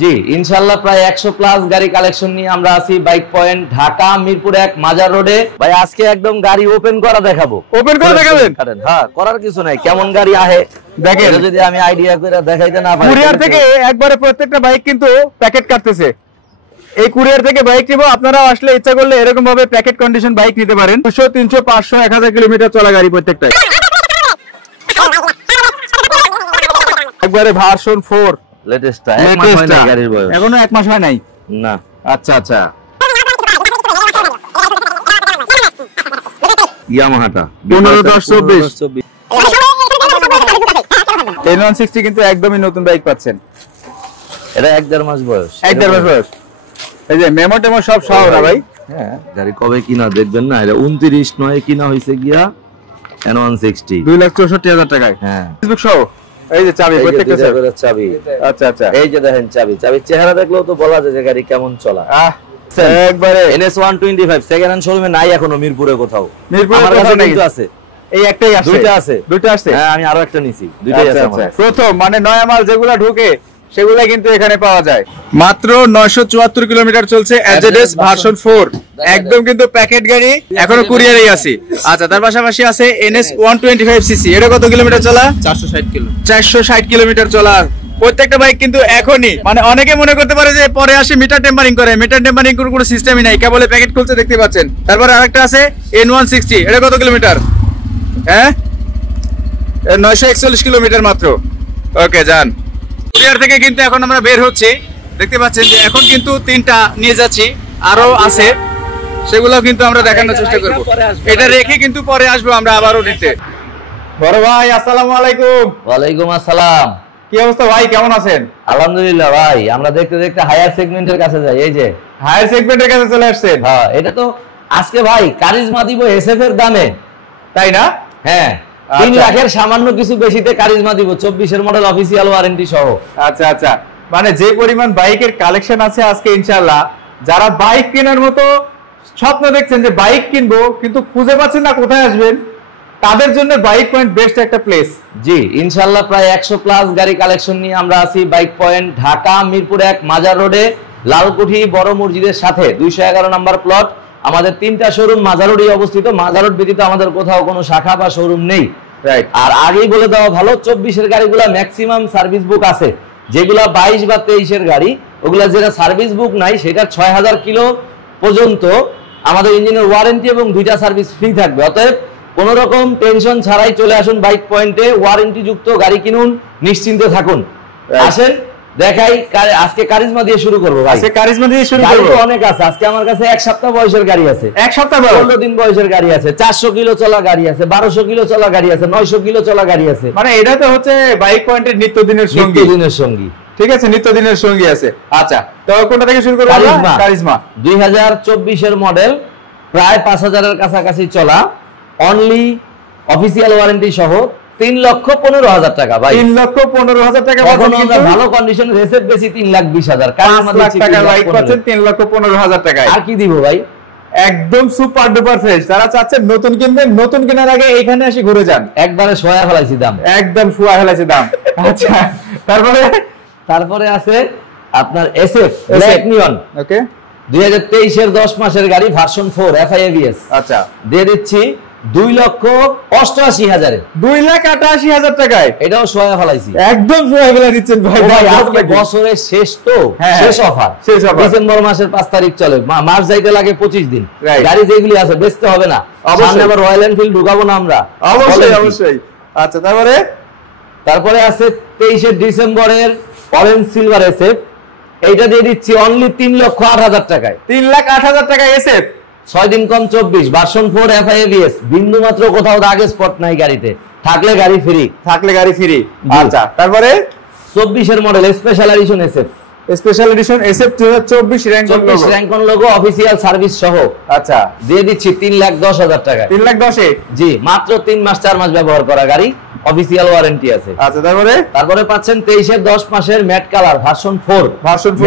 জি ইনশাআল্লাহ প্রায় 100 প্লাস গাড়ি কালেকশন নিয়ে আমরা আছি বাইক পয়েন্ট ঢাকা মিরপুর 1 মাজার রোডে। ভাই আজকে একদম গাড়ি ওপেন করা দেখাবো। ওপেন করে দেখাবেন? হ্যাঁ, করার কিছু নাই, কেমন গাড়ি আহে দেখেন। যদি আমি আইডিয়া করে দেখাইতে না পারি, কুরিয়ার থেকে একবারে প্রত্যেকটা বাইক কিন্তু প্যাকেট কাটতেছে। এই কুরিয়ার থেকে বাইক নিব, আপনারাও আসলে ইচ্ছা করলে এরকম ভাবে প্যাকেট কন্ডিশন বাইক নিতে পারেন। 200 300 500 1000 কিলোমিটার চলা গাড়ি প্রত্যেকটাই। একবারে ভার্সন 4 লেটেস্ট, এক মাস হয় না গাড়ির বয়স, এখনো এক মাস হয় নাই না। আচ্ছা আচ্ছা, ইয়ামাহাটা 15 10 24 N160 কিন্তু একদমই নতুন বাইক পাচ্ছেন। এটা 1.5 মাস বয়স, 1.5 মাস বয়স। এই যে মেমো টেমো সব সহ না ভাই? হ্যাঁ, গাড়ি কবে কিনা দেখবেন না, এটা 29/9 কিনা হইছে গিয়া N160 2,64,000 টাকায়। হ্যাঁ, ফেসবুক সহ। এই যে চাবি প্রত্যেকটা চাবি। আচ্ছা আচ্ছা, এই যে দেখেন চাবির চেহারা দেখলেও তো বলা যায় যে গাড়ি কেমন চলা। একবারে NS 125 সেকেন্ড হ্যান্ড শোরুমে নাই এখনো মিরপুরে কোথাও। মিরপুরে আমার কাছে কিন্তু আছে, এই একটাই আছে, দুইটা আছে। হ্যাঁ, আমি আরো একটা নিছি, দুইটাই আছে আমার। প্রথম মানে নয়া মাল যেগুলা ঢোকে সেগুলা কিন্তু এখানে পাওয়া যায়। মাত্র 974 কিলোমিটার চলছে, এজএডএস ভার্সন 4, একদম কিন্তু প্যাকেট গাড়ি, এখনো কুরিয়ারেই আছে। আচ্ছা, তার পাশাপাশি আছে NS 125 সিসি, এটা কত কিলোমিটার চলা? 460 কিলোমিটার চলা। প্রত্যেকটা বাইক কিন্তু এখনই মানে অনেকে মনে করতে পারে যে পরে আসে মিটার টেম্পারিং করে, মিটার টেম্পারিং করার কোনো সিস্টেমই নাই, কেবল প্যাকেট খুলতে দেখতে পাচ্ছেন। তারপর আরেকটা আছে N160, এটা কত কিলোমিটার? হ্যাঁ, 941 কিলোমিটার মাত্র। ওকে, যান। কুরিয়ার থেকে কিন্তু এখন আমরা বের হচ্ছি, দেখতে পাচ্ছেন যে এখন কিন্তু 3টা নিয়ে যাচ্ছি, আরো আছে, সেগুলো কিন্তু আমরা দেখানোর চেষ্টা করব। এটা রেখে কিন্তু পরে আসবো আমরা আবারও নিতে। বড় ভাই আসসালামু আলাইকুম। ওয়ালাইকুম আসসালাম। কি অবস্থা ভাই, কেমন আছেন? আলহামদুলিল্লাহ ভাই, আমরা দেখতে দেখতে হায়ার সেগমেন্টের কাছে যাই। এই যে হায়ার সেগমেন্টের কাছে চলে আসছেন। হ্যাঁ, এটা তো আজকে ভাই কারিজমা দিব এসএফ এর দামে, তাই না? হ্যাঁ, 3 লাখের সামান্য কিছু বেশিতে কারিজমা দিব, 24 এর মডেল অফিসিয়াল ওয়ারেন্টি সহ। আচ্ছা আচ্ছা, মানে যে পরিমাণ বাইকের কালেকশন আছে আজকে ইনশাআল্লাহ, যারা বাইক কেনার মতো স্বপ্ন দেখছেন যে বাইক কিনবো কিন্তু খুঁজে পাচ্ছেন না কোথায় আসবেন, তাদের জন্য বাইক পয়েন্ট বেস্ট একটা প্লেস। জি ইনশাআল্লাহ প্রায় 100 প্লাস গাড়ি কালেকশন নিয়ে আমরা আছি বাইক পয়েন্ট ঢাকা মিরপুর 1 মাজার রোডে, লালকুঠি বড় মসজিদের সাথে 211 নাম্বার প্লট। আমাদের 3টা শোরুম মাজার রোডে অবস্থিত। মাজার রোড ব্যতীত আমাদের কোথাও কোনো শাখা বা শোরুম নেই। রাইট। আর আগেই বলে দেওয়া ভালো, 24 এর গাড়িগুলো ম্যাক্সিমাম সার্ভিস বুক আছে, যেগুলা 22 বা 23 এর গাড়ি ওগুলা যেটা সার্ভিস বুক নাই সেটা 6000 কিলো পর্যন্ত আমাদের ইঞ্জিনের ওয়ারেন্টি এবং 2টা সার্ভিস ফ্রি থাকবে। অতএব কোন রকম টেনশন ছাড়াই চলে আসুন বাইক পয়েন্টে, ওয়ারেন্টি যুক্ত গাড়ি কিনুন, নিশ্চিন্তে থাকুন। আসেন দেখাই, আজকে কারিজমা দিয়ে শুরু করবো ভাই। আজকে কারিজমা দিয়ে শুরু করব। অনেক আছে আজকে আমার কাছে, 1 সপ্তাহ বয়সের গাড়ি আছে, 1 সপ্তাহ 15 দিন বয়সের গাড়ি আছে, 400 কিলো চলা গাড়ি আছে, 1200 কিলো চলা গাড়ি আছে, 900 কিলো চলা গাড়ি আছে। মানে এটা তো হচ্ছে বাইক পয়েন্টের নিত্যদিনের সঙ্গী। ঠিক আছে, নিত্যদিনের সঙ্গী আছে। আচ্ছা, তো কোনটা থেকে শুরু করব? কারিজমা 2024 এর মডেল, প্রায় 5000 এর কাছাকাছি চলা, অনলি অফিসিয়াল ওয়ারেন্টি সহ 3,15,000 টাকা ভাই। 3,15,000 টাকা ভালো কন্ডিশন, রেসেট বেশি 3,20,000, 5 লাখ টাকা বাইক পাচ্ছেন 3,15,000 টাকায়। আর কি দিব ভাই, একদম সুপার ডুপার ফ্রেশ। যারা চাচ্ছেন নতুন কিনবেন, নতুন কেনার আগে এখানে এসে ঘুরে যান। একবারে শোয়া ফেলাইছি দাম, একদম শোয়া ফেলাইছি দাম। আচ্ছা, তারপরে আছে আপনার এসএফ ব্ল্যাক নিয়ন। ওকে, 2023 এর 10 মাসের গাড়ি, ভার্সন 4 FIABS। আচ্ছা, দিয়ে দিচ্ছি 2,88,000 2,88,000 টাকায়। এটাও শোয়া ফেলাইছি, একদম শোয়া ফেলা দিচ্ছেন ভাই। আজকে বছরের শেষ তো, শেষ অফার, ডিসেম্বর মাসের 5 তারিখ চলে, মাস যাইতে লাগে 25 দিন। গাড়ি যেগুলি আছে বেচতে হবে না, সামনে আবার রয়্যাল এনফিল্ড ঢুকাবো না আমরা, অবশ্যই। আচ্ছা, তারপরে আছে 23 ডিসেম্বরের অরেঞ্জ সিলভার এসএফ, এইটা দিয়ে দিচ্ছি অনলি 3,08,000 টাকায়। 3,08,000 টাকায় এসএফ, 6 দিন কম 24, ভার্সন 4 FIABS, বিন্দু মাত্র কোথাও দাগে স্পট নাই গাড়িতে, থাকলে গাড়ি ফ্রি। আচ্ছা, তারপরে 24 এর model special edition SF, special edition SF 2024 Rancon logo, official service সহ। আচ্ছা, দিয়ে দিচ্ছি 3,10,000 টাকায়। 3,10,000? জি, মাত্র 3 মাস 4 মাস ব্যবহার করা গাড়ি, অফিসিয়াল ওয়ারেন্টি আছে। আচ্ছা, তারপরে পাচ্ছেন 23 এর 10 মাসের ম্যাট কালার ভার্সন 4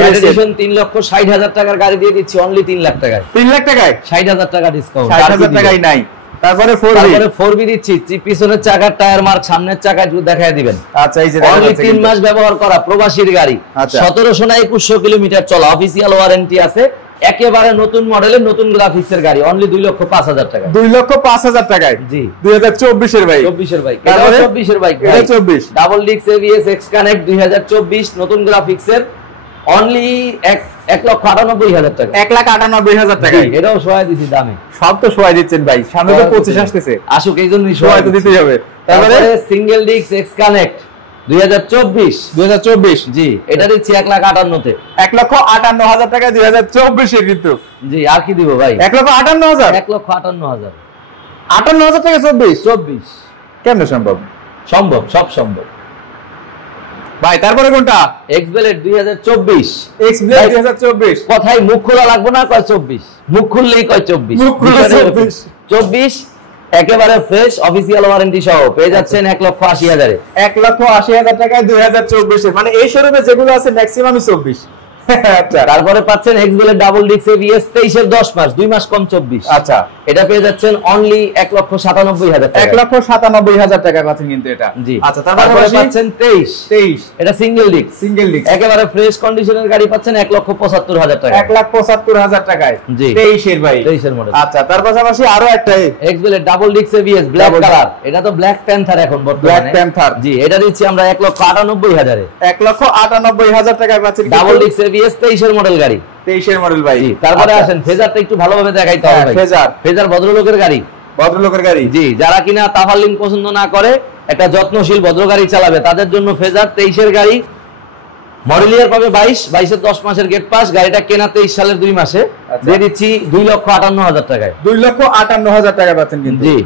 এডিশন, 3,60,000 টাকার গাড়ি দিয়ে দিচ্ছি অনলি 3 লাখ টাকায়। 3 লাখ টাকায় 60,000 টাকা ডিসকাউন্ট, 60,000 টাকাই নাই। তারপরে 4B, তারপরে 4B দিচ্ছি। পিছনের চাকার টায়ার মার্ক, সামনের চাকা একটু দেখায় দিবেন। আচ্ছা, এই যে অনলি 3 মাস ব্যবহার করা প্রবাসীর গাড়ি। 1700 না 2100 কিলোমিটার চলা, অফিসিয়াল ওয়ারেন্টি আছে। একেবারে নতুন মডেলের, নতুন গ্রাফিক্সের গাড়ি, অনলি 2,05,000 টাকা। 2,05,000 টাকায়। জি, 2024 এর বাইক। 24 এর বাইক। এটা 24 এর বাইক। এটা 24 double disc ABS x connect 2024 নতুন গ্রাফিক্সের, অনলি 1,98,000 টাকা। 1,98,000 টাকা। এটাও সহায় দিছি দামে। সব তো সহায় দিচ্ছেন ভাই, সামনে তো 25 আসতেছে, আসুক এই জন্যই সহায় তো দিতেই হবে। তারপরে সিঙ্গেল ডিস্ক এক্স কানেক্ট 2024। জি, এটা দিচ্ছি 1,58,000 তে। 1,58,000 টাকা 2024 এর কিন্তু। জি, আর কি দিব ভাই? 1,58,000। 1,58,000। 58,000 টাকা 24। কেমনে সম্ভব? সম্ভব, সব সম্ভব ভাই। তারপরে কোনটা? এক্সব্লেড 2024। এক্সব্লেড 2024। কথাই মুখ খোলা লাগবে না, কয় 24, মুখ খুললেই কয় 24। 24 একেবারে ফ্রেশ, অফিসিয়াল ওয়ারেন্টি সহ পেয়ে যাচ্ছেন 1,80,000 এ। 1,80,000 টাকায় 2024 এর, মানে এই শোরুমে যেগুলো আছে ম্যাক্সিমামই 24। আচ্ছা, তারপরে পাচ্ছেন এক্সব্লেড ডাবল ডিস্ক ABS 23 এর 10 মাস, 2 মাস কম 24। আচ্ছা, এটা পেয়ে যাচ্ছেন অনলি 1,97,000 টাকা। 1,97,000 টাকা পাচ্ছেন কিন্তু এটা। জি, আচ্ছা, তারপরে পাচ্ছেন 23। এটা সিঙ্গেল ডিস্ক। একেবারে ফ্রেশ কন্ডিশনের গাড়ি পাচ্ছেন 1,75,000 টাকা। 1,75,000 টাকায়। জি, 23 এর ভাই, 23 এর মডেল। আচ্ছা, তার পাশাপাশি আরো একটা X-Blade double disc ABS black colour, এটা তো ব্ল্যাক প্যান্থার এখন বর্তমানে। Black panther. জি, এটা দিচ্ছি আমরা 1,98,000 এ। 1,98,000 টাকায় পাচ্ছেন ডাবল ডিস্ক ABS 23 এর মডেল গাড়ি। 23 এর মডেল ভাই। তারপরে আসেন ফেজারটা একটু ভালোভাবে দেখাইতে হবে ভাই। ফেজার ভদ্রলোকের গাড়ি। জি, যারা কিনা তাফালিং পছন্দ না করে, একটা যত্নশীল ভদ্র গাড়ি চালাবে, তাদের জন্য ফেজার 23 এর গাড়ি। মডেল ইয়ার পাবে 22 এর 10 মাসের গেট পাস। গাড়িটা কেনা 23 সালের 2 মাসে। দিয়ে দিচ্ছি 2,58,000 টাকায়। 2,58,000 টাকা পাচ্ছেন কিন্তু। জি,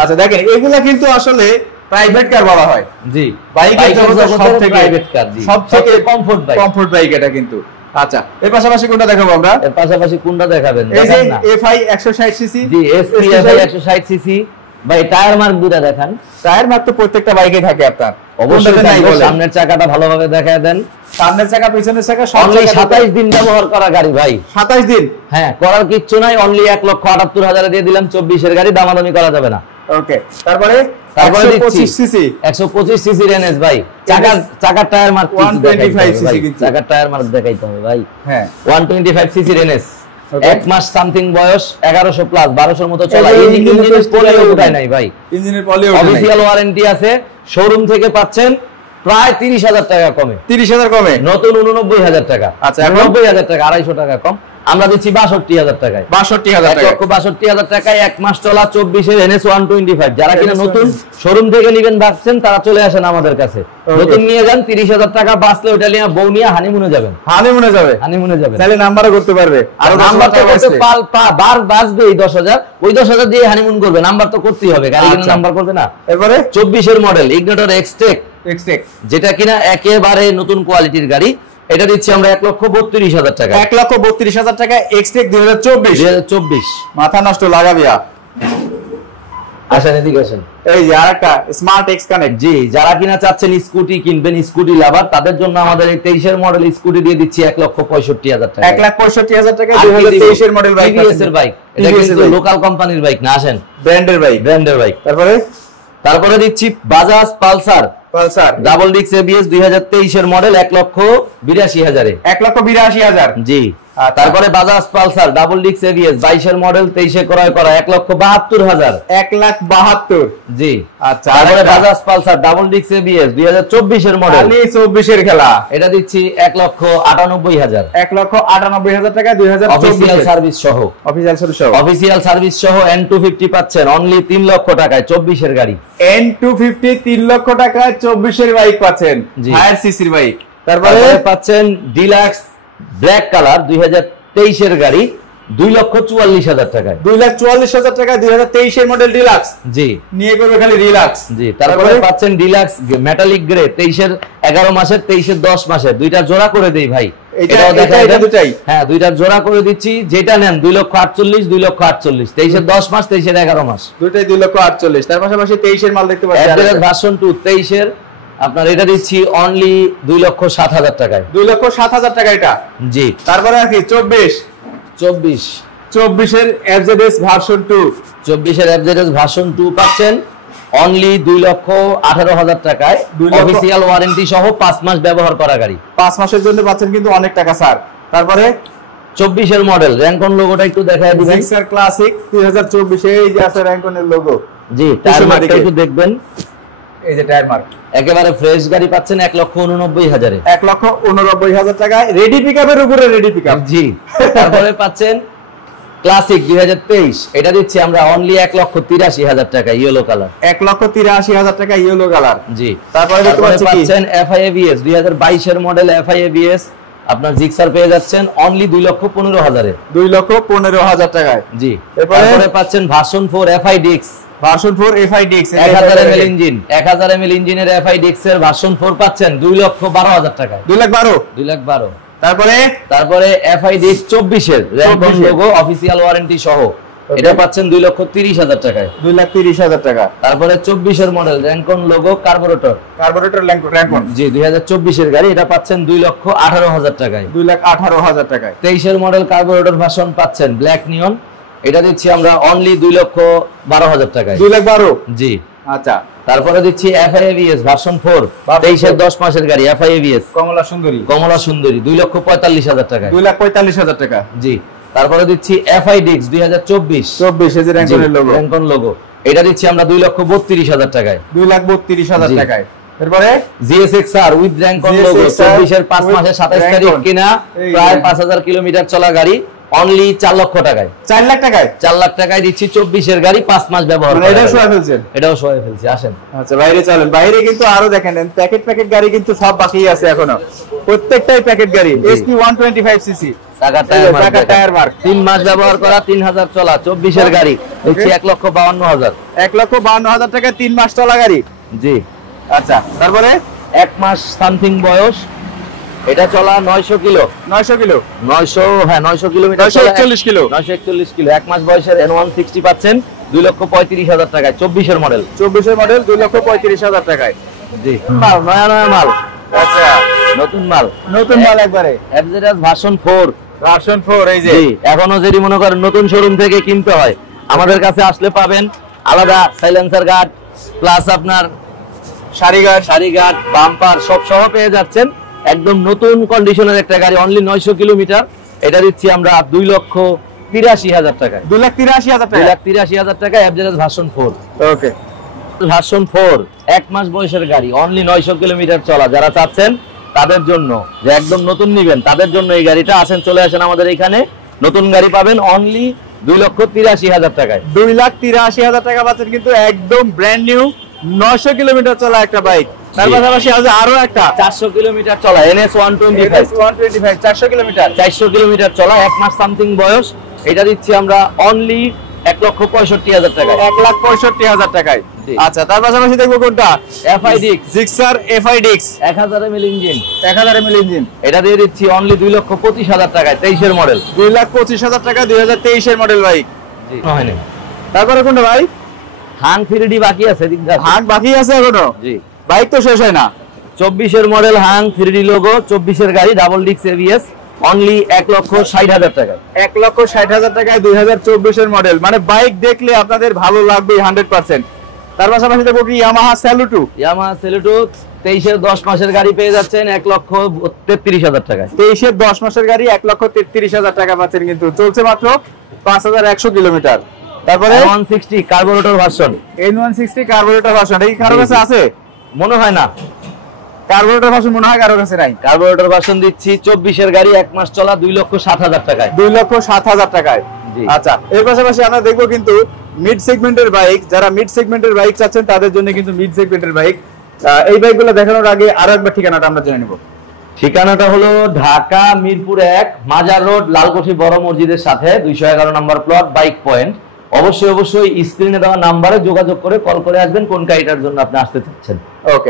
আচ্ছা, দেখেন এগুলা কিন্তু আসলে প্রাইভেট কার বলা হয়। জি, বাইকের জগতে সবথেকে প্রাইভেট কার, সবথেকে কমফোর্ট বাইক এটা কিন্তু। আচ্ছা, এর পাশাপাশি কোনটা দেখাবো আমরা? এর পাশাপাশি কোনটা দেখাবেন? এই যে FI 160 সিসি। জি, FI 160 সিসি ভাই। টায়ার মার্ক দুটো দেখান। টায়ার মার্ক তো প্রত্যেকটা বাইকে থাকে আপনার, অবশ্যই। সামনের চাকাটা ভালোভাবে দেখায় দেন। সামনের চাকা পিছনের চাকা সব। অনলি 27 দিন ব্যবহার করা গাড়ি ভাই। 27 দিন? হ্যাঁ, করার কিচ্ছু নাই। অনলি 1,78,000 দিয়ে দিলাম। 24 এর গাড়ি, দামাদামি করা যাবে না। ওকে, তারপরে 125 সিসি। 125 সিসি এনএস ভাই। চাকার টায়ার মার্ক 125 সিসি কিন্তু। চাকার টায়ার মার্ক দেখাইতে হবে ভাই। হ্যাঁ, 125 সিসি এনএস। 1 মাস সামথিং বয়স, 1100 প্লাস, 1200 মতো চলা। ইঞ্জিনের পলিও উঠায় নাই ভাই। ইঞ্জিনের পলিও উঠায় নাই। অফিশিয়াল ওয়ারেন্টি আছে। শোরুম থেকে পাচ্ছেন প্রায় 30,000 টাকা কমে। 30,000 কমে? নতুন 89,000 টাকা। আচ্ছা, 90,000 টাকা, 250 টাকা কম। আমরা দিচ্ছি 62,000 টাকায়। 62,000 টাকা। 1,62,000 টাকায় 1 মাস চলা 24 এর NS 125। যারা কিনা নতুন শোরুম থেকে নেবেন ভাবছেন, তারা চলে আসেন আমাদের কাছে। নতুন নিয়ে যান, 30,000 টাকা বাঁচলে ওটা নিয়ে বউ নিয়ে হানিমুনে যাবেন। হানিমুনে যাবেন। তাহলে নাম্বারও করতে পারবে। আর নাম্বার তো করতে বার বাঁচবে। এই 10,000, ওই 10,000 দিয়ে হানিমুন করবে। নাম্বার তো করতেই হবে, গাড়ি কিনা নাম্বার করবে না। এবারে 24 এর মডেল ইগনিটর এক্সটেক, যেটা কিনা একেবারে নতুন কোয়ালিটির গাড়ি। এটা দিচ্ছি আমরা 1,32,000 টাকা। 1,32,000 টাকা এক্সটেক 2024। মাথা নষ্ট লাগাবিয়া। আসেন, এদিকে আসেন। এই যে আরেকটা স্মার্ট এক্স কানেক্ট। জি, যারা কিনা চাচ্ছেন স্কুটি কিনবেন, স্কুটি লাভার, তাদের জন্য আমাদের এই 23 এর মডেল স্কুটি দিয়ে দিচ্ছি 1,65,000 টাকা। 1,65,000 টাকা 2023 এর মডেল বাইক। TVS এর বাইক। এটা কিন্তু লোকাল কোম্পানির বাইক না। আসেন, ব্র্যান্ডের বাইক। তারপরে দিচ্ছি Bajaj Pulsar double disc ABS 2023 এর মডেল 1,82,000 এ। 1,82,000। জি, তারপরে Bajaj Pulsar double disc ABS 22 এর মডেল 23 এ ক্রয় করা 1,72,000। 1,72,000। জি, আচ্ছা। তারপরে Bajaj Pulsar double disc ABS 2024 এর মডেল। খালি 24 এর খেলা। এটা দিচ্ছি 1,98,000। 1,98,000 টাকা 2024 অফিশিয়াল সার্ভিস সহ। অফিশিয়াল সার্ভিস সহ N250 পাচ্ছেন অনলি 3 লক্ষ টাকায়, 24 এর গাড়ি। N250 3 লক্ষ টাকায় 24 এর বাইক পাচ্ছেন, হায়ার সিসির বাইক। তারপরে পাচ্ছেন ডিলাক্স ব্ল্যাক কালার 2023 এর গাড়ি 2,44,000 টাকায়। 2,44,000 টাকা 2023 এর মডেল ডিলাক্স। জি, নিয়ে করবে খালি রিল্যাক্স। জি, তারপরে পাচ্ছেন ডিলাক্স মেটালিক গ্রে 23 এর 11 মাসের, 23 এর 10 মাসের। দুইটা জোড়া করে দেই ভাই। এটাও দেখাই দেন। হ্যাঁ, দুইটা জোড়া করে দিচ্ছি। যেটা নেন 2,48,000, 2,48,000। 23 এর 10 মাস, 23 এর 11 মাস, দুইটাই 2,48,000। তার পাশাপাশি 23 এর মাল দেখতে পাচ্ছেন, অ্যাড্রেস ভার্সন 2 23 এর। আপনার এটা দিচ্ছি অনলি 2,07,000 টাকায়। 2,07,000 টাকা এটা। জি, তারপরে আর কি 24 24 এর FZS ভার্সন 2, 24 এর FZS ভার্সন 2 পাচ্ছেন অনলি 2,18,000 টাকায়, অফিসিয়াল ওয়ারেন্টি সহ 5 মাস ব্যবহার করা গাড়ি। 5 মাসের জন্য পাচ্ছেন কিন্তু অনেক টাকা স্যার। তারপরে 24 এর মডেল, র্যাঙ্কন লোগোটা একটু দেখায় দিবেন। জিক্সার ক্লাসিক 2024 এই যে আছে র্যাঙ্কনের লোগো। জি, টায়ার মার্কটা একটু দেখবেন। এই যে টায়ার মার্ক, একেবারে ফ্রেশ গাড়ি পাচ্ছেন 1,89,000 এ। 1,89,000 টাকায় রেডি পিকআপের উপরে রেডি পিকআপ। জি, তারপরে পাচ্ছেন ক্লাসিক 2023, এটা দিচ্ছি আমরা অনলি 1,83,000 টাকা, ইয়েলো কালার। 1,83,000 টাকা ইয়েলো কালার। জি, তারপরে পাচ্ছেন FIABS 2022 এর মডেল FIABS, আপনার জিক্সার পেয়ে যাচ্ছেন অনলি 2,15,000 এ। 2,15,000 টাকায়। জি, তারপরে পাচ্ছেন version 4 FIDX, version 4 FIDX 1000 ml engine, 1000 ml ইঞ্জিনের FIDX এর ভার্সন 4 পাচ্ছেন 2,12,000 টাকায়। 2,12,000। তারপরে FIDX 24 এর র্যাঙ্কন লোগো, অফিসিয়াল ওয়ারেন্টি সহ, এটা পাচ্ছেন 2,30,000 টাকায়। 2,30,000 টাকা। তারপরে 24 এর মডেল র্যাঙ্কন লোগো, কার্বোরেটর র্যাঙ্কন। জি, 2024 এর গাড়ি, এটা পাচ্ছেন 2,18,000 টাকায়। 2,18,000 টাকায়। 23 এর মডেল কার্বোরেটর ভার্সন পাচ্ছেন ব্ল্যাক নিয়ন, এটা দিচ্ছি আমরা অনলি 2,12,000 টাকায়। 2,12,000। জি, আচ্ছা। তারপরে দিচ্ছি FIABS ভার্সন 4 23 এর 10 মাসের গাড়ি, FIABS কমলা সুন্দরী 2,45,000 টাকায়। 2,45,000 টাকা। জি, তারপরে দিচ্ছি FIDX 2024 এই যে র্যাঙ্কনের লোগো, র্যাঙ্কন লোগো, এটা দিচ্ছি আমরা 2,32,000 টাকায়। 2,32,000 টাকায়। এরপরে GSXR উইথ র্যাঙ্কন লোগো, 24 এর 5 মাসের 27 তারিখ কিনা, প্রায় 5,000 কিলোমিটার চলা গাড়ি, অনলি 4 লক্ষ টাকায়। 4 লাখ টাকায়। 4 লাখ টাকায় দিচ্ছি 24 এর গাড়ি, 5 মাস ব্যবহার করা। এটাও শোয়া ফেলছেন? এটাও শোয়া ফেলছি, আসেন। আচ্ছা, বাইরে চলেন। বাইরে কিন্তু আরো দেখেন প্যাকেট গাড়ি কিন্তু সব বাকি আছে এখনো, প্রত্যেকটাই প্যাকেট গাড়ি। SP 125cc টাকা টায়ার মার্ক, 3 মাস ব্যবহার করা, 3,000 চলা, 24 এর গাড়ি, দিচ্ছি 1,52,000। 1,52,000 টাকা 3 মাস চলা গাড়ি। জি, আচ্ছা। তারপরে 1 মাস সামথিং বয়স, এটা চলা 900 kilo. 900 kilo. 900 kilometre, 941 kilo. 941 kilo. 1 মাস বয়সের N160 পাচ্ছেন 2,35,000 টাকায়, 24 এর মডেল। 24 এর মডেল 2,35,000 টাকায়। জি, নয়া মাল। আচ্ছা, নতুন মাল একবারে। FZS ভার্সন 4, এই যে। জি, এখনো যদি মনে করেন নতুন শোরুম থেকে কিনতে হয়, আমাদের কাছে আসলে পাবেন আলাদা সাইলেন্সার গার্ড প্লাস আপনার সারি গার্ড বাম্পার সব সহ পেয়ে যাচ্ছেন। একদম নতুন কন্ডিশনের একটা গাড়ি, অনলি 900 কিলোমিটার, এটা দিচ্ছি আমরা 2,83,000 টাকায়। 2,83,000 টাকা। 2,83,000 টাকায় FZS ভার্সন 4। ওকে, ভার্সন 4 1 মাস বয়সের গাড়ি, অনলি 900 কিলোমিটার চলা। যারা চাচ্ছেন তাদের জন্য যে একদম নতুন নিবেন, তাদের জন্য এই গাড়িটা, আসেন, চলে আসেন আমাদের এখানে, নতুন গাড়ি পাবেন অনলি 2,83,000 টাকায়। 2,83,000 টাকা পাচ্ছেন কিন্তু একদম ব্র্যান্ড নিউ 900 কিলোমিটার চলা একটা বাইক। তার পাশাপাশি আছে আরো একটা 400 কিলোমিটার চলা NS 125, 400 কিলোমিটার। 400 কিলোমিটার চলা, 1 মাস সামথিং বয়স, এটা দিচ্ছি আমরা অনলি 1,65,000 টাকায়। 1,65,000 টাকায়। আচ্ছা, তার পাশাপাশি দেখবো কোনটা? FIDX Gixxer FIDX 1000 ml engine, 1000 ml engine, এটা দিয়ে দিচ্ছি অনলি 2,25,000 টাকায়, 23 এর মডেল। 2,25,000 টাকা, 2023 এর মডেল বাইক। জি, হয়নি। তারপরে কোনটা ভাই? হাং 3D বাকি আছে, হাং বাকি আছে এখনো? জি, বাইক তো শেষ হয় না। 24 এর মডেল হাং 3D লোগো, 24 এর গাড়ি, ডাবল ডিস্ক ABS, অনলি 1,60,000 টাকায়। 1,60,000 টাকায় 2024 এর মডেল। মানে বাইক দেখলে আপনাদের ভালো লাগবে 100%। তার পাশাপাশি দেখবো কি ইয়ামাহা সেলুটো। 23 এর 10 মাসের গাড়ি পেয়ে যাচ্ছেন 1,33,000 টাকায়। 23 এর 10 মাসের গাড়ি 1,33,000 টাকা পাচ্ছেন কিন্তু, চলছে মাত্র 5,100 কিলোমিটার। তারপরে N160 carburettor version, N160 carburettor version, এই কারো কাছে আছে? মনে হয় না, কার্বোরেটর ভার্সন মনে হয় কারো কাছে নাই। কার্বোরেটর ভার্সন দিচ্ছি 24 এর গাড়ি, 1 মাস চলা, 2,60,000 টাকায়। 2,60,000 টাকায়। আচ্ছা, এর পাশাপাশি আমরা দেখবো কিন্তু মিড সেগমেন্টের বাইক, যারা মিড সেগমেন্টের বাইক চাচ্ছেন তাদের জন্য কিন্তু মিড সেগমেন্টের বাইক। এই বাইকগুলো দেখানোর আগে আরো একবার ঠিকানাটা আমরা জেনে নেব। ঠিকানাটা হলো ঢাকা মিরপুর 1 মাজার রোড, লালকুঠি বড় মসজিদের সাথে, 211 নম্বর প্লট, বাইক পয়েন্ট। অবশ্যই স্ক্রিনে দেওয়া নাম্বারে যোগাযোগ করে কল করে আসবেন কোন গাড়িটার জন্য আপনি আসতে চাচ্ছেন।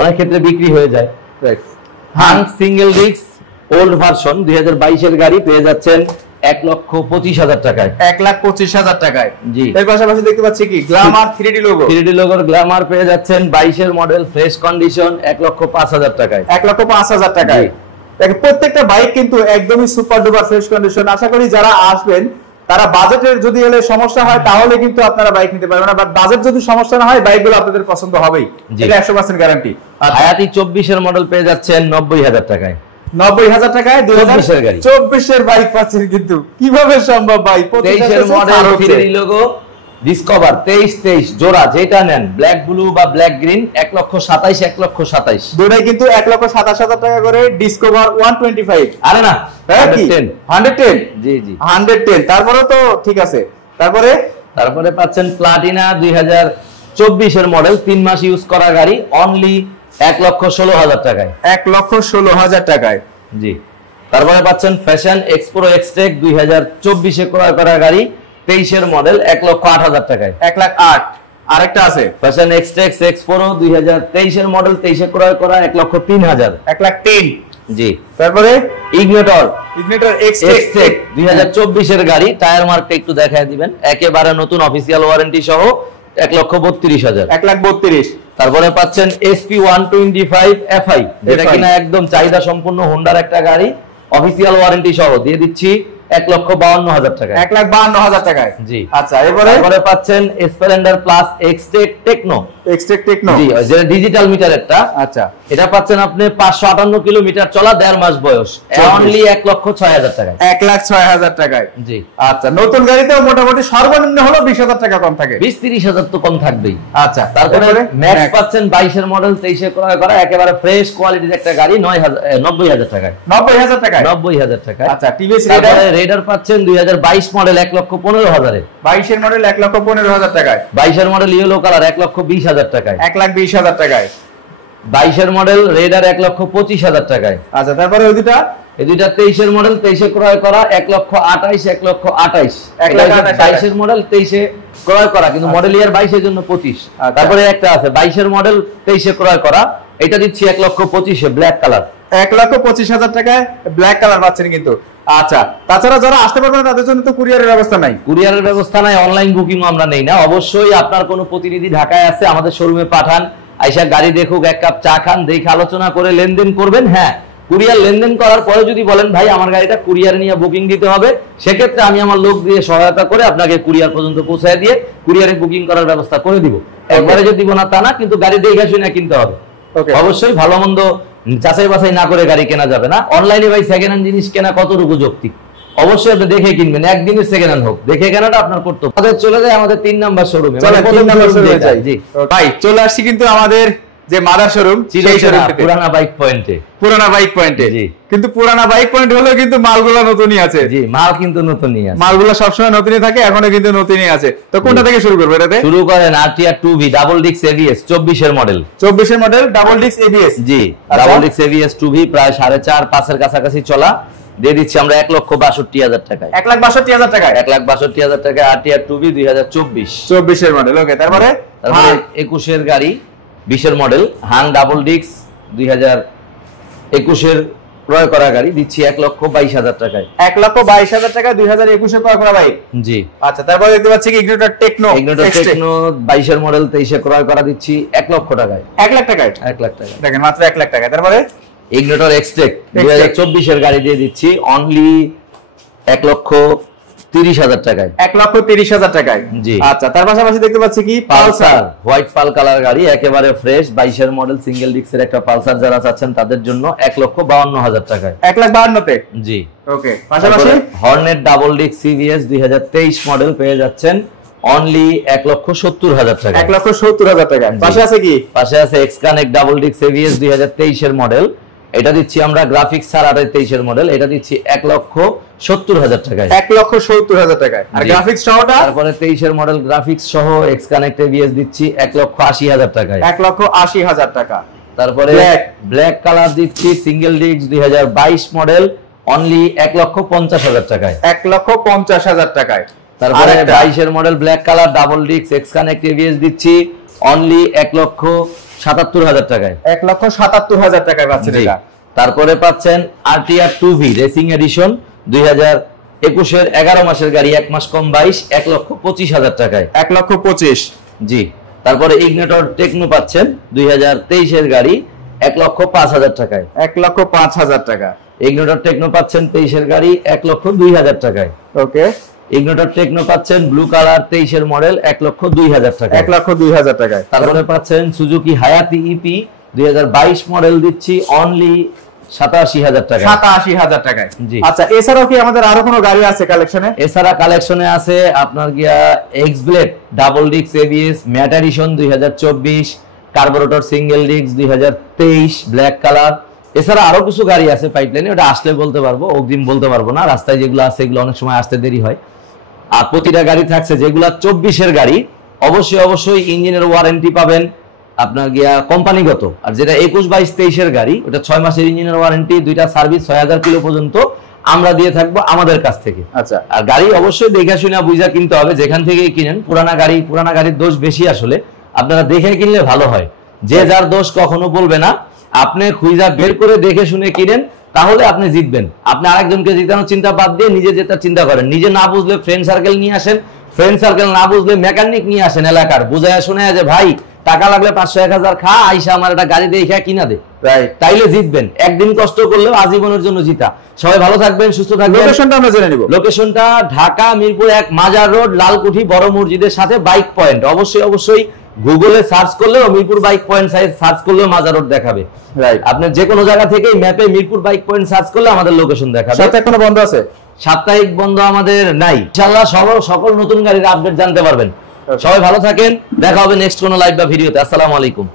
অনেক ক্ষেত্রে বিক্রি হয়ে যায়। Hang single disc old version 2022 এর গাড়ি পেয়ে যাচ্ছেন 1,25,000 টাকায়। 1,25,000 টাকায়। জি, এর পাশাপাশি দেখতে পাচ্ছি কি Glamour 3D logo. 3D লোগোর Glamour পেয়ে যাচ্ছেন 22 এর মডেল, ফ্রেশ কন্ডিশন, 1,05,000 টাকায়। 1,05,000 টাকায়। দেখেন প্রত্যেকটা বাইক কিন্তু একদমই সুপার ডুপার ফ্রেশ কন্ডিশন। আশা করি যারা আসবেন তারা বাজেটের যদি হলে সমস্যা হয় তাহলে কিন্তু আপনারা বাইক নিতে পারবেন না, বাট বাজেট যদি সমস্যা না হয় বাইকগুলো আপনাদের পছন্দ হবেই, এটা 100% গ্যারান্টি। হায়াতি 24 এর মডেল পেয়ে যাচ্ছেন 90,000 টাকায়। 90,000 টাকায় 2024 এর বাইক পাচ্ছেন, কিন্তু কিভাবে সম্ভব ভাই? 23 এর মডেল 3D লোগো ডিসকভার 23 জোড়া যেটা নেন, ব্ল্যাক ব্লু বা ব্ল্যাক গ্রিন 1,27,000 দুটোই কিন্তু 1,27,000 টাকা করে। ডিসকভার 125, আরে না 110 জি জি 110, তারপরে তো ঠিক আছে। তারপরে পাচ্ছেন প্লাটিনা 2024 এর মডেল 3 মাস ইউজ করা গাড়ি, অনলি 1,16,000 টাকায়। 1,16,000 টাকায় জি। তারপরে পাচ্ছেন ফ্যাশন এক্সপ্রো এক্সটেক 2024 এ ক্রয় করা গাড়ি, 23 এর মডেল 1,08,000 টাকায়। 1,08,000। আরেকটা আছে ফ্যাশন এক্সটেক এক্সপ্রো 2023 এর মডেল, 23 এ ক্রয় করা 1,03,000। 1,03,000 জি। তারপরে ইগনিটর এক্সটেক 2024 এর গাড়ি, টায়ার মার্কটা একটু দেখায় দিবেন, একেবারে নতুন অফিসিয়াল ওয়ারেন্টি সহ 1,32,000। 1,32,000। তারপরে পাচ্ছেন SP 125 FI, যেটা কিনা একদম চাহিদা সম্পন্ন হোন্ডার একটা গাড়ি, অফিসিয়াল ওয়ারেন্টি সহ দিয়ে দিচ্ছি 1,52,000 টাকায়। 1,52,000 টাকায়। জি। আচ্ছা, এরপরে পাচ্ছেন স্প্লেন্ডার প্লাস এক্সটেক টেকনো জি, যেটা ডিজিটাল মিটার একটা। আচ্ছা, এটা পাচ্ছেন আপনি 558 কিলোমিটার চলা, 1.5 মাস বয়স, অনলি 1,06,000 টাকায়। 1,06,000 টাকায়। জি। আচ্ছা, নতুন গাড়িতেও মোটামুটি সর্বনিম্ন হলো 20,000 টাকা কম থাকে, 20-30,000 তো কম থাকবেই। আচ্ছা, তারপরে ম্যাক্স পাচ্ছেন 22 এর মডেল, 23 এ ক্রয় করা, একেবারে ফ্রেশ কোয়ালিটির একটা গাড়ি, 90,000 টাকায়। 90,000 টাকায়। 90,000 টাকায়। আচ্ছা, টিভিএস রেডার পাচ্ছেন 2022 মডেল 1,15,000 এ। 22 এর মডেল 1,15,000 টাকায়। 22 এর মডেল ইয়েলো কালার 1,20,000 টাকায়। 1,20,000 টাকায়। 22 এর মডেল রেডার 1,25,000 টাকায়। আচ্ছা, তারপরে ওই দুটা 23 এর মডেল, 23 এ ক্রয় করা 1,28,000, 1,28,000। 22 এর মডেল 23 এ ক্রয় করা, কিন্তু মডেল ইয়ার 22 এর জন্য 25। তারপরে একটা আছে 22 এর মডেল 23 এ ক্রয় করা, এটা দিচ্ছি 1,25,000 এ, ব্ল্যাক কালার। 1,25,000 টাকায় ব্ল্যাক কালার পাচ্ছেন কিন্তু। আচ্ছা, তাছাড়া যারা আসতে পারবে না তাদের জন্য তো কুরিয়ারের ব্যবস্থা নাই? কুরিয়ারের ব্যবস্থা নাই, অনলাইন বুকিং আমরা নেই না। অবশ্যই আপনার কোনো প্রতিনিধি ঢাকায় আছে, আমাদের শোরুমে পাঠান, আইসা গাড়ি দেখুক, এক কাপ চা খান, দেখে আলোচনা করে লেনদেন করবেন। হ্যাঁ, কুরিয়ার লেনদেন করার পরে যদি বলেন ভাই আমার গাড়িটা কুরিয়ারে নিয়ে বুকিং দিতে হবে, সেক্ষেত্রে আমি আমার লোক দিয়ে সহায়তা করে আপনাকে কুরিয়ার পর্যন্ত পৌঁছায় দিয়ে কুরিয়ারে বুকিং করার ব্যবস্থা করে দিব। একবারে যে দিব না তা না, কিন্তু গাড়ি দেখে শুনে কিনতে হবে। অবশ্যই ভালো মন্দ যাচাই বাছাই না করে গাড়ি কেনা যাবে না। অনলাইনে ভাই সেকেন্ড হ্যান্ড জিনিস কেনা কতটুকু যৌক্তিক, অবশ্যই আপনি দেখে কিনবেন, একদিনের সেকেন্ড হ্যান্ড হোক, দেখে কেনাটা আপনার কর্তব্য। আমাদের চলে যায় আমাদের 3 নাম্বার শোরুমে। জি ভাই, চলে আসছি কিন্তু আমাদের যে মাদার শোরুম, সেই শোরুমে, পুরানা বাইক পয়েন্টে। জি, কিন্তু পুরানা বাইক পয়েন্ট হলো কিন্তু মালগুলো নতুনই আছে। জি, মাল কিন্তু নতুনই আছে, মালগুলো সবসময় নতুনই থাকে, এখনো কিন্তু নতুনই আছে। তো কোনটা থেকে শুরু করব? এটাতে শুরু করেন RTR 2V double disc ABS 24 এর মডেল। 24 এর মডেল ডাবল ডিস্ক ABS। জি, ডাবল ডিস্ক ABS 2V প্রায় 4.5-5 এর কাছাকাছি চলা, দিয়ে দিচ্ছি আমরা 1,62,000 টাকায়। 1,62,000 টাকায়। 1,62,000 টাকায় RTR 2V 2024 এর মডেল। ওকে, তারপরে 21 এর গাড়ি 20 এর মডেল, হাং ডাবল ডিস্ক 2021 এর ক্রয় করা গাড়ি, দিচ্ছি 1,22,000 টাকায়। 1,22,000 টাকায় 2021 এর ক্রয় করা বাইক। জি। আচ্ছা, তারপরে দেখতে পাচ্ছি কি ইগনিটর টেকনো 22 এর মডেল 23 এ ক্রয় করা, দিচ্ছি 1 লক্ষ টাকায়। 1 লাখ টাকায়। 1 লাখ টাকা, দেখেন, মাত্র 1 লাখ টাকায়। তারপরে ইগনিটর এক্সটেক 2024 এর গাড়ি দিয়ে দিচ্ছি অনলি 1,30,000 টাকায়। 1,30,000 টাকায়। জি। আচ্ছা, তার পাশাপাশি দেখতে পাচ্ছি কি পালসার হোয়াইট পাল কালার গাড়ি, একেবারে ফ্রেশ, 22 এর মডেল সিঙ্গেল ডিস্কের একটা পালসার যারা চাচ্ছেন তাদের জন্য 1,52,000 টাকায়। 1,52,000 তে। জি। ওকে, পাশাপাশি Hornet double disc CVS 2023 model পেয়ে যাচ্ছেন অনলি 1,70,000 টাকা। 1,70,000 টাকা। পাশে আছে কি? পাশে আছে এক্সকানেক্ট ডাবল ডিস্ক ABS 2023 এর মডেল, এটা দিচ্ছি আমরা গ্রাফিক্স ছাড়া 23 এর মডেল, এটা দিচ্ছি 1,70,000 টাকায়। 1,70,000 টাকায়। আর গ্রাফিক্স সহটা? তারপরে 23 এর মডেল গ্রাফিক্স সহ এক্সকানেক্ট ABS দিচ্ছি 1,80,000 টাকায়। 1,80,000 টাকা। তারপরে ব্ল্যাক কালার দিচ্ছি সিঙ্গেল ডিস্ক 2022 মডেল অনলি 1,50,000 টাকায়। 1,50,000 টাকায়। তারপরে 22 এর model black colour double disc X Connect ABS দিচ্ছি অনলি 1,77,000 টাকায়। 1,77,000 টাকায় পাচ্ছেন এটা। তারপরে পাচ্ছেন RTR 2V রেসিং এডিশন 2021 এর 11 মাসের গাড়ি, 1 মাস কম 22, 1,25,000 টাকায়। 1,25,000। জি। তারপরে ইগনিটর টেকনো পাচ্ছেন 2023 এর গাড়ি, 1,05,000 টাকায়। 1,05,000 টাকা। ইগনিটর টেকনো পাচ্ছেন 23 এর গাড়ি 1,02,000 টাকায়। ওকে। ইগনোটর টেকনো পাচ্ছেন ব্লু কালার 23 এর মডেল 1,02,000 টাকা। 1,02,000 টাকায়। তারপরে পাচ্ছেন সুজুকি হায়াতি ইপি 2022 মডেল দিচ্ছি অনলি 87,000 টাকা। 87,000 টাকায়। জি। আচ্ছা, এছাড়াও কি আমাদের আরো কোনো গাড়ি আছে কালেকশনে? এছাড়া কালেকশনে আছে আপনার গিয়া x blade double disc ABS mat addition 2024, carburettor single disc 2023 black colour. এছাড়া আরো কিছু গাড়ি আছে পাইপলাইনে, ওটা আসলে বলতে পারবো, অগ্রিম বলতে পারবো না। রাস্তায় যেগুলো আছে এগুলো অনেক সময় আসতে দেরি হয়। আর প্রতিটা গাড়ি থাকছে যেগুলো 24 এর গাড়ি অবশ্যই ইঞ্জিনের ওয়ারেন্টি পাবেন আপনার গিয়া কোম্পানিগত। আর যেটা 21, 22, 23 এর গাড়ি ওটা 6 মাসের ইঞ্জিনের ওয়ারেন্টি, 2টা সার্ভিস 6000 কিলো পর্যন্ত আমরা দিয়ে থাকবো আমাদের কাছ থেকে। আচ্ছা, আর গাড়ি অবশ্যই দেখে শুনে বুঝা কিনতে হবে, যেখান থেকেই কিনেন। পুরানা গাড়ির দোষ বেশি, আসলে আপনারা দেখে কিনলে ভালো হয়। যে যার দোষ কখনো বলবে না, আপনি খুঁজা বের করে দেখে শুনে কিনেন, তাহলে আপনি জিতবেন। আপনি আরেকজনকে জিতানোর চিন্তা বাদ দিয়ে নিজে জেতার চিন্তা করেন। নিজে না বুঝলে ফ্রেন্ড সার্কেল নিয়ে আসেন, ফ্রেন্ড সার্কেল না বুঝলে মেকানিক নিয়ে আসেন এলাকার, বুঝায় শুনে যে ভাই টাকা লাগলে 500-1000 খা, আইসা আমার একটা গাড়ি দিয়ে কিনা দে, তাইলে জিতবেন। একদিন কষ্ট করলেও আজীবনের জন্য জিতা। সবাই ভালো থাকবেন, সুস্থ থাকবেন। লোকেশনটা আমরা জেনে নিব। লোকেশনটা ঢাকা মিরপুর 1 মাজার রোড, লালকুঠি বড় মসজিদের সাথে বাইক পয়েন্ট। অবশ্যই গুগলে সার্চ করলেও মিরপুর বাইক পয়েন্ট সার্চ করলেও মাজার রোড দেখাবে। আপনি যে কোনো জায়গা থেকে ম্যাপে মিরপুর বাইক পয়েন্ট সার্চ করলে আমাদের লোকেশন দেখাবে। সাপ্তাহিক কোনো বন্ধ আছে? সাপ্তাহিক বন্ধ আমাদের নাই। ইনশাআল্লাহ সকল নতুন গাড়ির আপডেট জানতে পারবেন। সবাই ভালো থাকেন, দেখা হবে নেক্সট কোনো লাইভ বা ভিডিওতে। আসসালামু আলাইকুম।